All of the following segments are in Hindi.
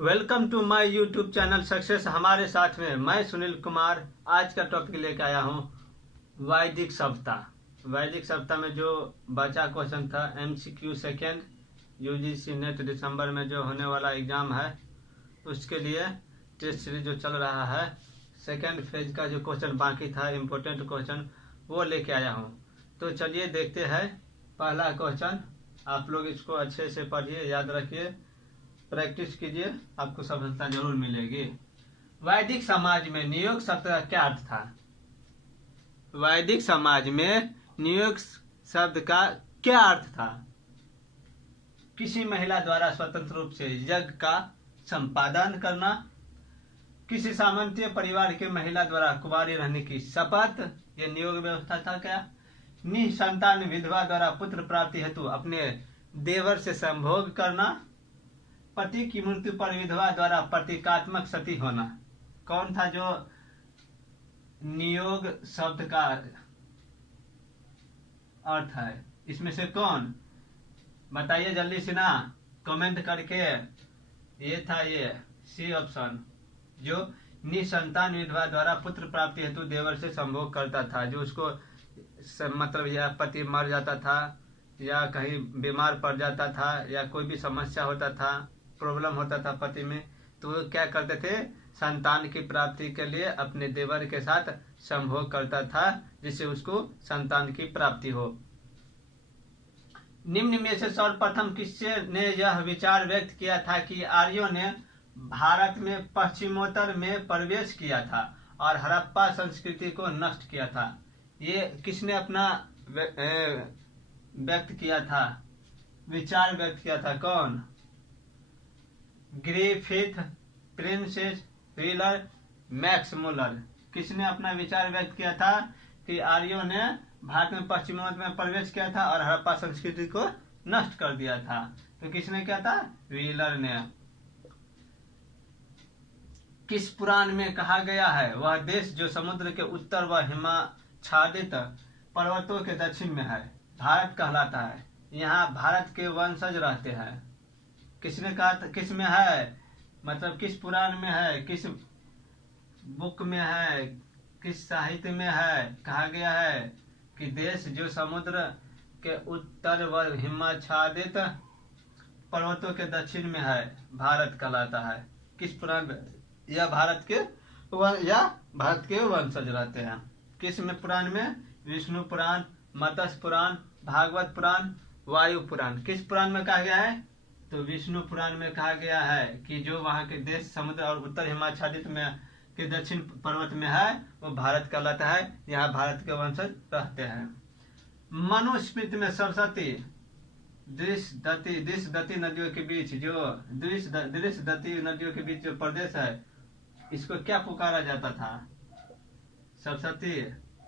Welcome to my YouTube channel success. हमारे साथ में मैं सुनील कुमार आज का टॉपिक लेकर आया हूँ वैदिक सप्ताह। वैदिक सप्ताह में जो बचा क्वेश्चन था MCQ सेकेंड UGC नेट दिसंबर में जो होने वाला एग्जाम है उसके लिए टेस्ट सीरीज जो चल रहा है सेकेंड फेज का जो क्वेश्चन बाकी था इम्पोर्टेंट क्वेश्चन वो लेके आया हूँ। तो चलिए देखते हैं पहला क्वेश्चन। आप लोग इसको अच्छे से पढ़िए, याद रखिए, प्रैक्टिस कीजिए, आपको सफलता जरूर मिलेगी। वैदिक समाज में नियोग शब्द का क्या अर्थ था? वैदिक समाज में नियोग शब्द का क्या अर्थ था? किसी महिला द्वारा स्वतंत्र रूप से यज्ञ का संपादन करना, किसी सामंतीय परिवार की महिला द्वारा कुंवारी रहने की शपथ, ये नियोग व्यवस्था था क्या? निसंतान विधवा द्वारा पुत्र प्राप्ति हेतु अपने देवर से संभोग करना, पति की मृत्यु पर विधवा द्वारा प्रतीकात्मक सती होना। कौन था जो नियोग शब्द का अर्थ है? इसमें से कौन? बताइए जल्दी से ना, कमेंट करके। ये था ये सी ऑप्शन, जो निसंतान विधवा द्वारा पुत्र प्राप्ति हेतु देवर से संभोग करता था, जो उसको मतलब या पति मर जाता था या कहीं बीमार पड़ जाता था या कोई भी समस्या होता था, प्रॉब्लम होता था पति में, तो वो क्या करते थे? संतान की प्राप्ति के लिए अपने देवर के साथ संभोग करता था जिससे उसको संतान की प्राप्ति हो। निम्न में से सर्वप्रथम किसने ने यह विचार व्यक्त किया था कि आर्यों ने भारत में पश्चिमोत्तर में प्रवेश किया था और हड़प्पा संस्कृति को नष्ट किया था? ये किसने अपना व्यक्त किया था, विचार व्यक्त किया था? कौन? Griffith, princess wheeler, Max Muller. किसने अपना विचार व्यक्त किया था कि आर्यों ने भारत में पश्चिमोत्तर में प्रवेश किया था और हड़प्पा संस्कृति को नष्ट कर दिया था? तो किसने किया था? व्हीलर ने। किस पुराण में कहा गया है वह देश जो समुद्र के उत्तर व हिमाच्छादित पर्वतों के दक्षिण में है भारत कहलाता है? यहाँ भारत के वंशज रहते हैं। किसने कहा? किस में है, मतलब किस पुराण में है, किस बुक में है, किस साहित्य में है कहा गया है कि देश जो समुद्र के उत्तर व हिमाच्छादित पर्वतों के दक्षिण में है भारत कहलाता है? किस पुराण में? या भारत के वंशज रहते हैं। किस में पुराण में? विष्णु पुराण, मत्स्य पुराण, भागवत पुराण, वायु पुराण। किस पुराण में कहा गया है? तो विष्णु पुराण में कहा गया है कि जो वहाँ के देश समुद्र और उत्तर हिमाच्छादित में के दक्षिण पर्वत में है वो भारत कहलाता है। यहाँ भारत के वंशज रहते हैं। मनुस्मृति में सरस्वती दृशदती नदियों के बीच जो दृशदती नदियों के बीच जो प्रदेश है इसको क्या पुकारा जाता था? सरस्वती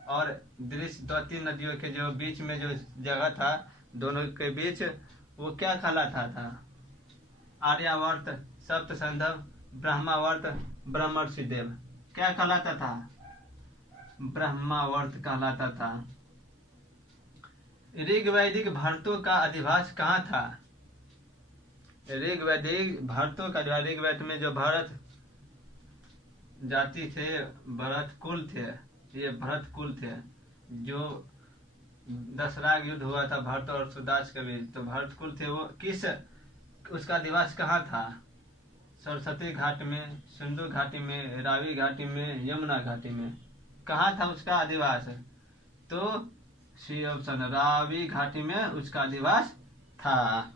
और दृशदती नदियों के जो बीच में जो जगह था दोनों के बीच वो क्या कहलाता था? आर्यावर्त, सप्तसंधव, ब्रह्मावर्त, ब्रह्मर्षि देव। क्या कहलाता था? ब्रह्मावर्त कहलाता था। ऋग्वैदिक भरतों का अधिवास कहाँ था? ऋग्वैदिक भरतों का, ऋग्वेद में जो भरत जाति थे, भरत कुल थे, ये भरत कुल थे, जो दशराग युद्ध हुआ था भरत और सुदास के बीच, तो भरत कुल थे वो। किस उसका अधिवास कहाँ था? सरस्वती घाट में, सिंधु घाटी में, रावी घाटी में, यमुना घाटी में। कहाँ था उसका अधिवास? तो सी ऑप्शन, रावी घाटी में उसका अधिवास था।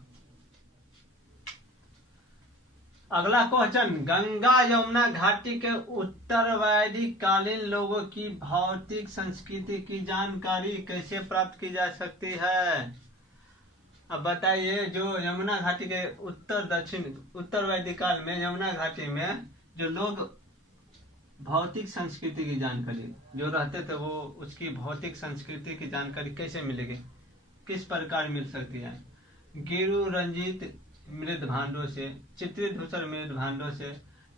अगला क्वेश्चन, गंगा यमुना घाटी के उत्तर वैदिक कालीन लोगों की भौतिक संस्कृति की जानकारी कैसे प्राप्त की जा सकती है? अब बताइए, जो यमुना घाटी के उत्तर वैदिक काल में यमुना घाटी में जो लोग भौतिक संस्कृति की जानकारी जो रहते थे वो उसकी भौतिक संस्कृति की जानकारी कैसे मिलेगी, किस प्रकार मिल सकती है? गिरु रंजित मृद भांडों से, चित्रित धूसर मृद भांडों से,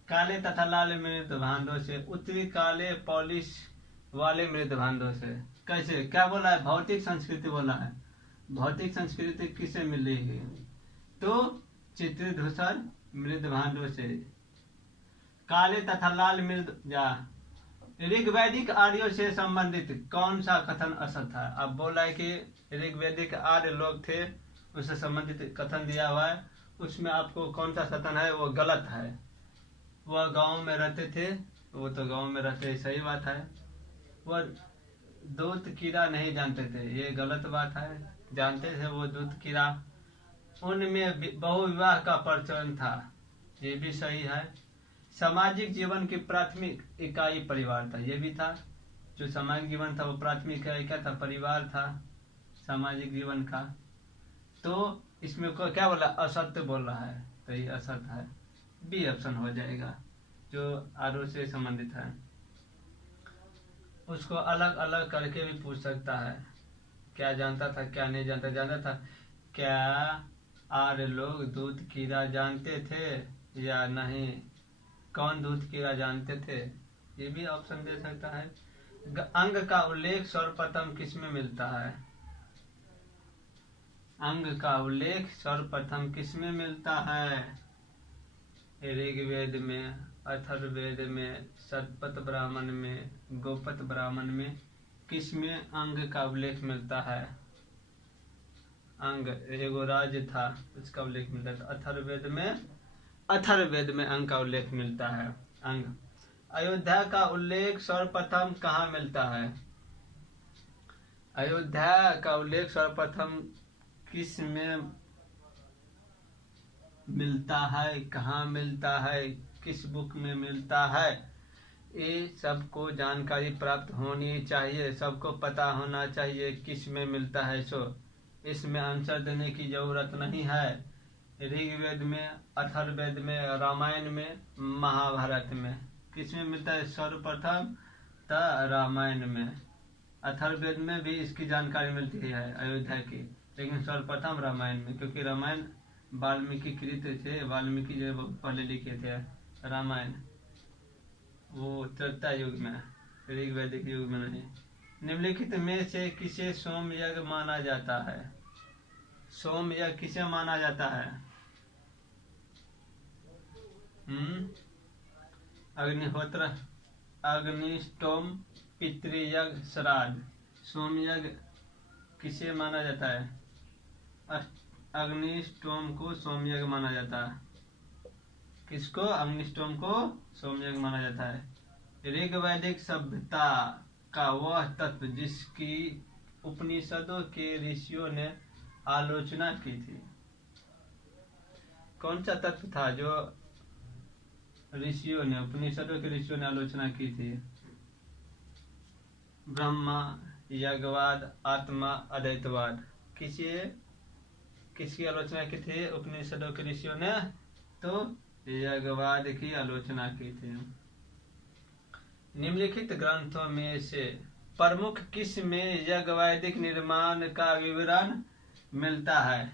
काले तथा लाल मृद भांडों से, उत्तरी काले पॉलिश वाले मृद भांडों से। कैसे, क्या बोला है? भौतिक संस्कृति बोला है। भौतिक संस्कृति किसे मिलेगी? तो चित्रित धूसर मृद भांडों से। काले तथा लाल मृदा ऋग्वैदिक आर्यों से संबंधित कौन सा कथन असत है? अब बोला है कि ऋग्वैदिक आर्य लोग थे, उससे संबंधित कथन दिया हुआ है, उसमें आपको कौन सा कथन है वो गलत है। वह गांव में रहते थे, वो तो गांव में रहते, सही बात है। वह दूत कीड़ा नहीं जानते थे, ये गलत बात है। जानते थे वो दूत कीड़ा। उनमें बहुविवाह का प्रचलन था, ये भी सही है। सामाजिक जीवन की प्राथमिक इकाई परिवार था, ये भी था। जो सामाजिक जीवन था वो प्राथमिक इकाई क्या था? परिवार था सामाजिक जीवन का। तो इसमें को क्या बोला? असत्य बोल रहा है, तो ये असत्य है। बी ऑप्शन हो जाएगा, जो आरो से संबंधित है। उसको अलग अलग करके भी पूछ सकता है, क्या जानता था क्या नहीं जानता। जानता था क्या आर्य लोग दूध कीड़ा जानते थे या नहीं? कौन दूध कीड़ा जानते थे? ये भी ऑप्शन दे सकता है। अंग का उल्लेख सर्वप्रथम किस में मिलता है? अंग का उल्लेख सर्वप्रथम किस में मिलता है? ऋग्वेद में, अथर्ववेद में, शतपथ ब्राह्मण में, गोपथ ब्राह्मण में, किस में अंग का उल्लेख मिलता है? अंग एगो राज्य था, उसका उल्लेख मिलता है। अथर्ववेद में अंग का उल्लेख मिलता है। अंग। अयोध्या का उल्लेख सर्वप्रथम कहाँ मिलता है? अयोध्या का उल्लेख सर्वप्रथम किस में मिलता है, कहाँ मिलता है, किस बुक में मिलता है? ये सबको जानकारी प्राप्त होनी चाहिए, सबको पता होना चाहिए किस में मिलता है। सो इसमें आंसर देने की जरूरत नहीं है। ऋग्वेद में, अथर्ववेद में, रामायण में, महाभारत में। किस में मिलता है सर्वप्रथम? रामायण में। अथर्ववेद में भी इसकी जानकारी मिलती है अयोध्या की, लेकिन सर्वप्रथम रामायण में, क्योंकि रामायण वाल्मीकि कृत थे, वाल्मीकि जो बहुत पहले लिखे थे रामायण, वो त्रेता युग में, ऋग्वैदिक युग में नहीं। निम्नलिखित में से किसे सोम यज्ञ माना जाता है? सोम यज्ञ किसे माना जाता है? अग्निहोत्र, अग्निष्टोम, पितृयज्ञ, श्राद्ध। सोम यज्ञ किसे माना जाता है? अग्निष्टोम को सोम यज्ञ माना जाता है। किसको? अग्निष्टोम को सोम यज्ञ माना जाता है। ऋग्वैदिक सभ्यता का वह तत्व जिसकी उपनिषदों के ऋषियों ने आलोचना की थी, कौन सा तत्व था जो ऋषियों ने, उपनिषदों के ऋषियों ने आलोचना की थी? ब्रह्मा, यज्ञवाद, आत्मा, अद्वैतवाद। किसकी आलोचना की थी उपनिषदों के ऋषियों ने? तो यज्ञवाद की आलोचना की थी। निम्नलिखित ग्रंथों में से प्रमुख किस में यज्ञवैदिक निर्माण का विवरण मिलता है?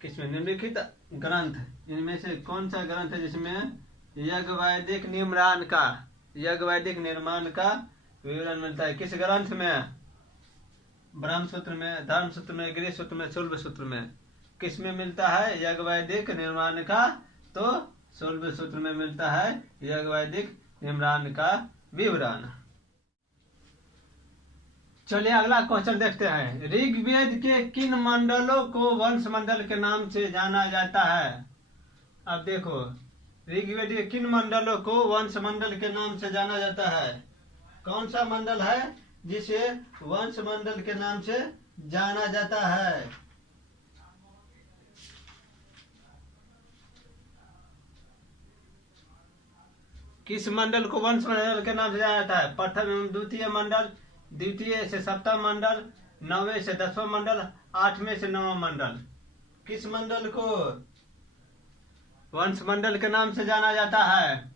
किसमें? निम्नलिखित ग्रंथ इनमें से कौन सा ग्रंथ है जिसमें यज्ञवैदिक निर्माण का विवरण मिलता है? किस ग्रंथ में? ब्रह्मसूत्र में, धर्मसूत्र में, गृहसूत्र में, शूल्बसूत्र में। किस में मिलता है यज्ञवैदिक निर्माण का? तो शूल्बसूत्र में मिलता है यज्ञवैदिक निर्माण का विवरण। चलिए अगला क्वेश्चन देखते हैं। ऋग्वेद के किन मंडलों को वंश मंडल के नाम से जाना जाता है? अब देखो, ऋग्वेद के किन मंडलों को वंश मंडल के नाम से जाना जाता है? कौन सा मंडल है जिसे वंश मंडल के नाम से जाना जाता है? किस मंडल को वंश मंडल के नाम से जाना जाता है? प्रथम एवं द्वितीय मंडल, द्वितीय से सप्तम मंडल, 9वें से 10वां मंडल, 8वें से 9वां मंडल। किस मंडल को वंश मंडल के नाम से जाना जाता है?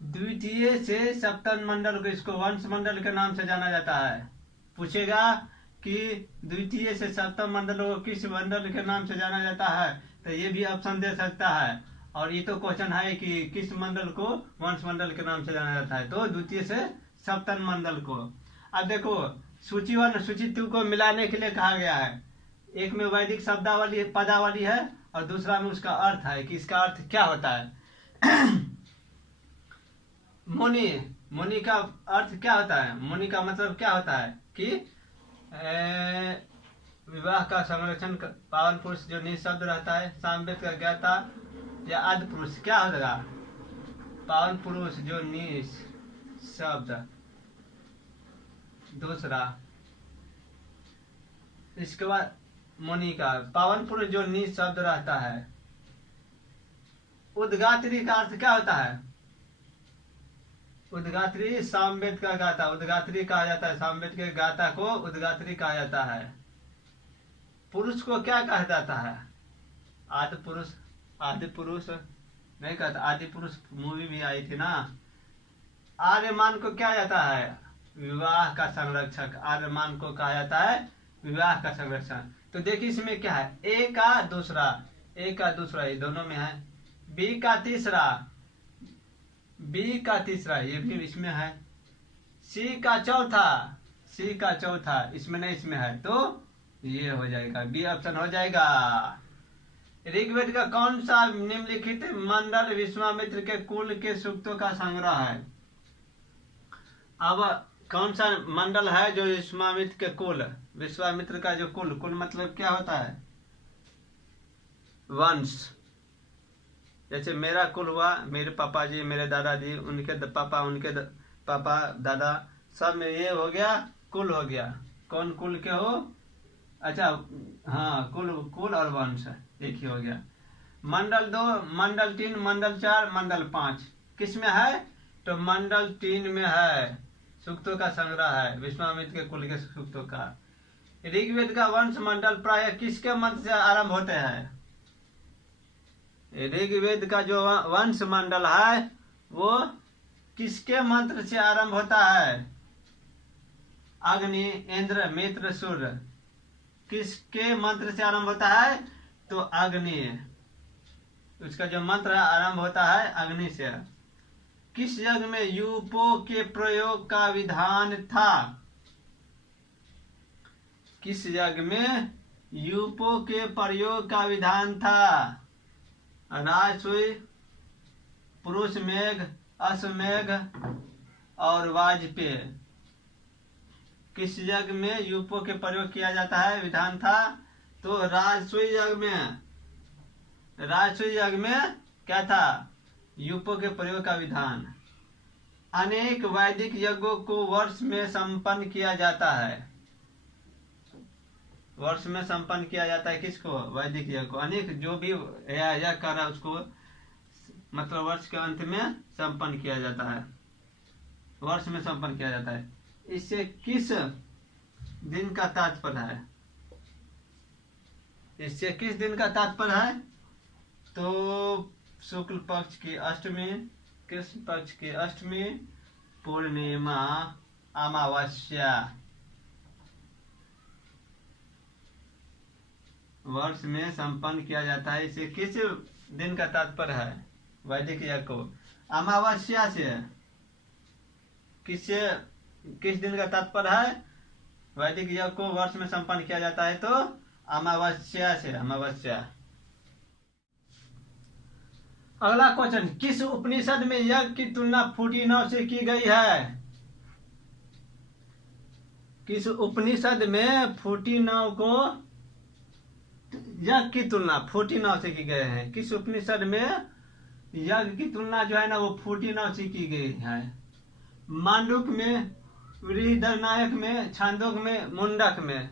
द्वितीय से सप्तम मंडल को इसको वंश मंडल के नाम से जाना जाता है। पूछेगा कि द्वितीय से सप्तम मंडल को किस मंडल के नाम से जाना जाता है, तो ये भी ऑप्शन दे सकता है। और ये तो क्वेश्चन है कि किस मंडल को वंश मंडल के नाम से जाना जाता है, तो द्वितीय से सप्तम मंडल को। अब देखो, सूची 1 सूची 2 को मिलाने के लिए कहा गया है। एक में वैदिक शब्दावली पदावली है और दूसरा में उसका अर्थ है कि इसका अर्थ क्या होता है। मुनि, मुनि का अर्थ क्या होता है? मुनि का मतलब क्या होता है कि विवाह का संरक्षण पावन पुरुष जो निःशब्द रहता है, सामवेद का ज्ञाता या आदि पुरुष क्या होगा? पावन पुरुष जो निःशब्द। दूसरा इसके बाद मुनि का पावन पुरुष जो निःशब्द रहता है। उद्गात्री का अर्थ क्या होता है? उद्गात्री सामवेद का गाता, उद्गात्री कहा जाता है। सामवेद के गाता को उद्गात्री कहा जाता है। पुरुष को क्या कहा जाता है? आदि पुरुष। आदि पुरुष नहीं कहता, आदि पुरुष मूवी भी आई थी ना। आर्यमान को क्या जाता है? विवाह का संरक्षक। आर्यमान को कहा जाता है विवाह का संरक्षण। तो देखिए इसमें क्या है, ए का दूसरा, ए का दूसरा, ये दोनों में है। बी का तीसरा, बी का तीसरा, ये भी इसमें है। सी का चौथा, सी का चौथा, इसमें नहीं, इसमें है, तो ये हो जाएगा, बी ऑप्शन हो जाएगा। ऋग्वेद का कौन सा निम्नलिखित मंडल विश्वामित्र के कुल के सूक्तों का संग्रह है? अब कौन सा मंडल है जो विश्वामित्र के कुल, विश्वामित्र का जो कुल, कुल मतलब क्या होता है? वंश। जैसे मेरा कुल हुआ, मेरे पापा जी, मेरे दादाजी, उनके पापा, उनके पापा, दादा, सब में ये हो गया, कुल हो गया। कौन कुल के हो? अच्छा हाँ, कुल, कुल और वंश एक ही हो गया। मंडल 2, मंडल 3, मंडल 4, मंडल 5 किस में है? तो मंडल 3 में है। सूक्तों का संग्रह है विश्वामित्र के कुल के सूक्तों का। ऋग्वेद का वंश मंडल प्राय किसके मंत्र से आरंभ होते हैं? ऋग्वेद का जो वंश मंडल है वो किसके मंत्र से आरंभ होता है? अग्नि, इंद्र, मित्र, सूर्य, किसके मंत्र से आरंभ होता है? तो अग्नि, उसका जो मंत्र आरंभ होता है अग्नि से। किस यज्ञ में यूपों के प्रयोग का विधान था? किस यज्ञ में यूपों के प्रयोग का विधान था? राजसूय, पुरुष मेघ, अश्वमेघ और वाजपेय। किस यज्ञ में यूपों के प्रयोग किया जाता है, विधान था? तो राजसूय यज्ञ में। राजसूय यज्ञ में क्या था? यूपों के प्रयोग का विधान। अनेक वैदिक यज्ञों को वर्ष में संपन्न किया जाता है। वर्ष में संपन्न किया जाता है किसको? वैदिक यज्ञ को। अनेक जो भी यज्ञ कर रहा है उसको मतलब वर्ष के अंत में संपन्न किया जाता है, वर्ष में संपन्न किया जाता है। इससे किस दिन का तात्पर्य है? इससे किस दिन का तात्पर्य है? तो शुक्ल पक्ष की अष्टमी, कृष्ण पक्ष की अष्टमी, पूर्णिमा, अमावस्या, वर्ष में संपन्न किया जाता है। इसे किस दिन का तात्पर्य है? वैदिक यज्ञ को। अमावस्या से किस दिन का तात्पर्य है? वैदिक यज्ञ को वर्ष में संपन्न किया जाता है तो अमावस्या से। अमावस्या। अगला क्वेश्चन, किस उपनिषद में यज्ञ की तुलना फूटी नाव से की गई है? किस उपनिषद में फूटी नाव को यज्ञ की तुलना फूटी नाव से की गई है? किस उपनिषद में यज्ञ की तुलना जो है ना वो फूटी नाव से की गई है? मांडुक में, बृहदरण्यक में, छांदोग्य में, मुंडक में।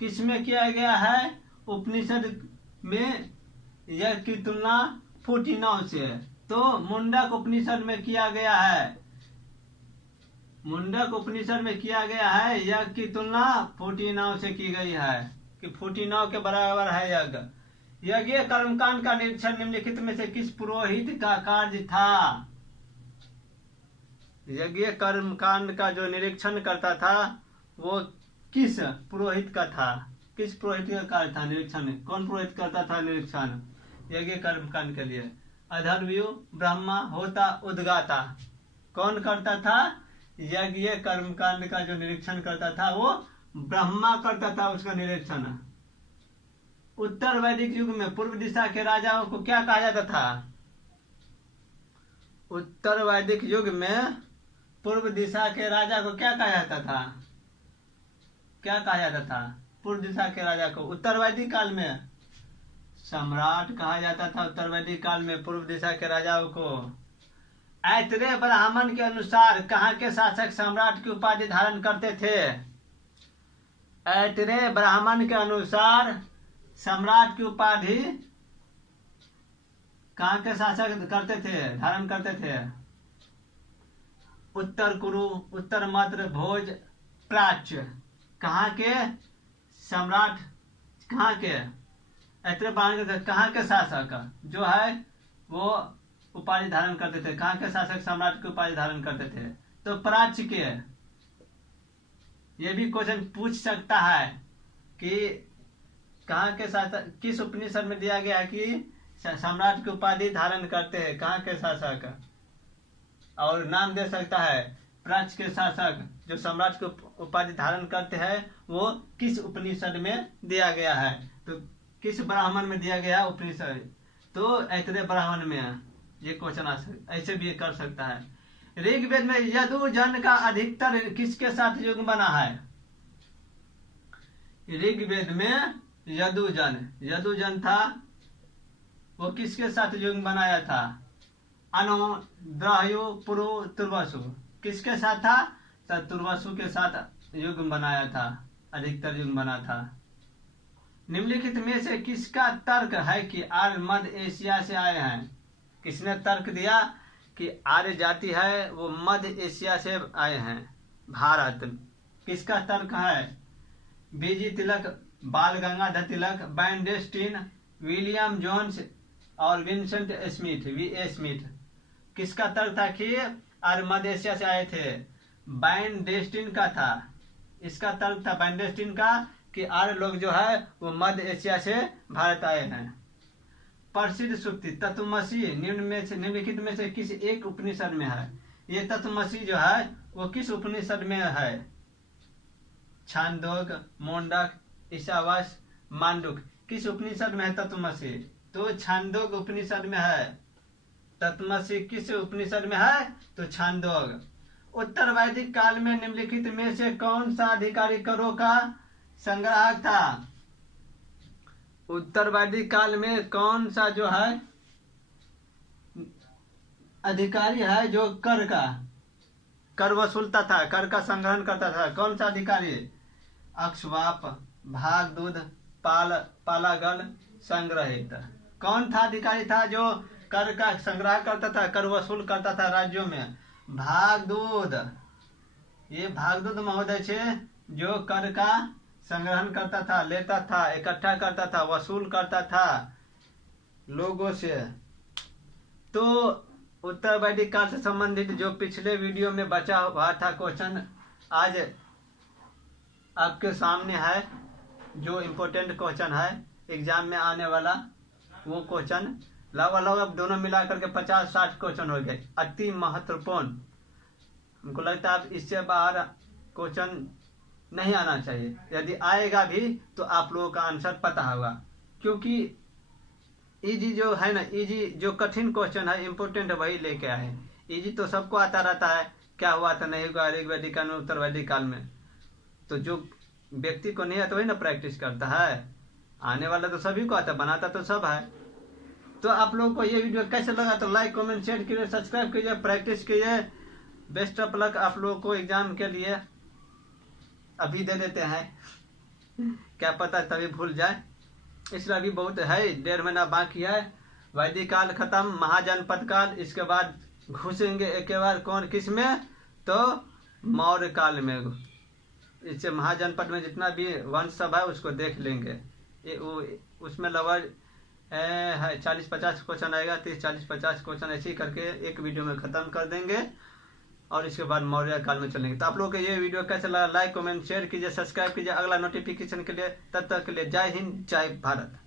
किस में किया गया है? उपनिषद में यज्ञ की तुलना फूटी नाव से। तो मुंडक उपनिषद में किया गया है। मुंडक उपनिषद में किया गया है यज्ञ की तुलना फूटी नाव से की गई है कि फूटी नाव के बराबर है यज्ञ। यज्ञ कर्मकांड का निरीक्षण निम्नलिखित में से किस पुरोहित का कार्य था? यज्ञ कर्मकांड का जो निरीक्षण करता था वो किस पुरोहित का था? किस पुरोहित का कार्य था निरीक्षण? कौन पुरोहित करता था निरीक्षण यज्ञ कर्मकांड के लिए? अधर्वयु, ब्रह्मा, होता, उद्गाता। कौन करता था? यज्ञ कर्मकांड का जो निरीक्षण करता था वो ब्रह्मा करता था उसका निरीक्षण। उत्तर वैदिक युग में पूर्व दिशा के राजाओं को क्या कहा जाता था? उत्तर वैदिक युग में पूर्व दिशा के राजा को क्या कहा जाता था? क्या कहा जाता था पूर्व दिशा के राजा को? उत्तर वैदिक काल में सम्राट कहा जाता था। उत्तर वैदिक काल में पूर्व दिशा के राजाओं को। ऐतरेय ब्राह्मण के अनुसार कहाँ के शासक सम्राट की उपाधि धारण करते थे? ऐतरेय ब्राह्मण के अनुसार सम्राट की उपाधि कहाँ के शासक करते थे, धारण करते थे? उत्तर कुरु, उत्तर मद्र, भोज, प्राच्य। कहाँ के सम्राट, कहाँ के ऐतरेय ब्राह्मण के कहाँ के शासक जो है वो उपाधि धारण करते थे? कहाँ के शासक सम्राट की उपाधि धारण करते थे? तो प्राच्य के। ये भी क्वेश्चन पूछ सकता है कि कहाँ के शासक, किस उपनिषद में दिया गया कि सम्राट की उपाधि धारण करते हैं, कहाँ के शासक, और नाम दे सकता है प्राच्य के शासक जो सम्राट की उपाधि धारण करते हैं वो किस उपनिषद में दिया गया है। तो किस ब्राह्मण में दिया गया उपनिषद? तो ऐतरेय ब्राह्मण में। ये क्वेश्चन ऐसे भी कर सकता है। ऋग्वेद में यदुजन का अधिकतर किसके साथ युग्म बना है? ऋग्वेद में यदुजन था, वो किसके साथ युग्म बनाया था? अनु, द्रहयु, पुरु, तुर्वसु। किसके साथ था? तो तुर्वसु के साथ युग्म बनाया था, अधिकतर युग्म बना था। निम्नलिखित में से किसका तर्क है कि आर्य मध्य एशिया से आए हैं? किसने तर्क दिया कि आर्य जाति है वो मध्य एशिया से आए हैं, भारत? किसका तर्क है? बीजी तिलक, बाल गंगाधर तिलक, बैंडेस्टीन, विलियम जोन्स और विंसेंट स्मिथ, वी.ए. स्मिथ। किसका तर्क था कि आर्य मध्य एशिया से आए थे? बैंडेस्टीन का था। इसका तर्क था बैंडेस्टीन का कि आर्य लोग जो है वो मध्य एशिया से भारत आए हैं। प्रसिद्ध सूक्ति तत्वमसी निम्नलिखित में से किस एक उपनिषद में है? ये तत्वमसी जो है वो किस उपनिषद में है? छांदोग्य, मोंडक, ईशावास, मांडुक। किस उपनिषद में है तत्वमसी? तो छांदोग्य उपनिषद में है। तत्वमसी किस उपनिषद में है? तो छांदोग्य। उत्तर वैदिक काल में निम्नलिखित में से कौन सा अधिकारी करों का संग्राहक था? उत्तर वैदिक काल में कौन सा जो है अधिकारी है जो कर वसूलता था, कर का संग्रहण करता था? कौन सा अधिकारी? अक्षवाप, भागदूध, पालागल, संग्रहित। कौन था अधिकारी था जो कर का संग्रह करता था, कर वसूल करता था राज्यों में? भागदूध। ये भागदूध महोदय थे जो कर का संग्रहण करता था, लेता था, इकट्ठा करता था, वसूल करता था लोगों से। तो उत्तर वैदिक काल से संबंधित जो पिछले वीडियो में बचा हुआ था क्वेश्चन आज आपके सामने है, जो इम्पोर्टेंट क्वेश्चन है एग्जाम में आने वाला वो क्वेश्चन लगभग अब दोनों मिलाकर के 50-60 क्वेश्चन हो गए, अति महत्वपूर्ण। हमको लगता है इससे बाहर क्वेश्चन नहीं आना चाहिए। यदि आएगा भी तो आप लोगों का आंसर पता होगा, क्योंकि इजी जो है ना, इजी जो कठिन क्वेश्चन है इम्पोर्टेंट वही लेके आए। इजी तो सबको आता रहता है, क्या हुआ था नहीं हुआ ऋग्वैदिक काल में, उत्तर वैदिक काल में। तो जो व्यक्ति को नहीं आता वही ना प्रैक्टिस करता है, आने वाला तो सभी को आता, बनाता तो सब है। तो आप लोगों को ये वीडियो कैसे लगा तो लाइक कमेंट शेयर कीजिए, सब्सक्राइब कीजिए, प्रैक्टिस कीजिए। बेस्ट ऑफ लक आप लोगों को एग्जाम के लिए। अभी दे देते हैं, क्या पता तभी भूल जाए, इसलिए अभी बहुत है, 1.5 महीना बाकी है। वैदिक काल खत्म, महाजनपद काल, इसके बाद घुसेंगे एक बार कौन किस में, तो मौर्य काल में। इससे महाजनपद में जितना भी वंश सब है उसको देख लेंगे। उसमें लगभग 40-50 क्वेश्चन आएगा, 30-40-50 क्वेश्चन ऐसे ही करके एक वीडियो में खत्म कर देंगे और इसके बाद मौर्य काल में चलेंगे। तो आप लोग को ये वीडियो कैसे लगा लाइक कमेंट शेयर कीजिए, सब्सक्राइब कीजिए अगला नोटिफिकेशन के लिए। तब तक के लिए जय हिंद, जय भारत।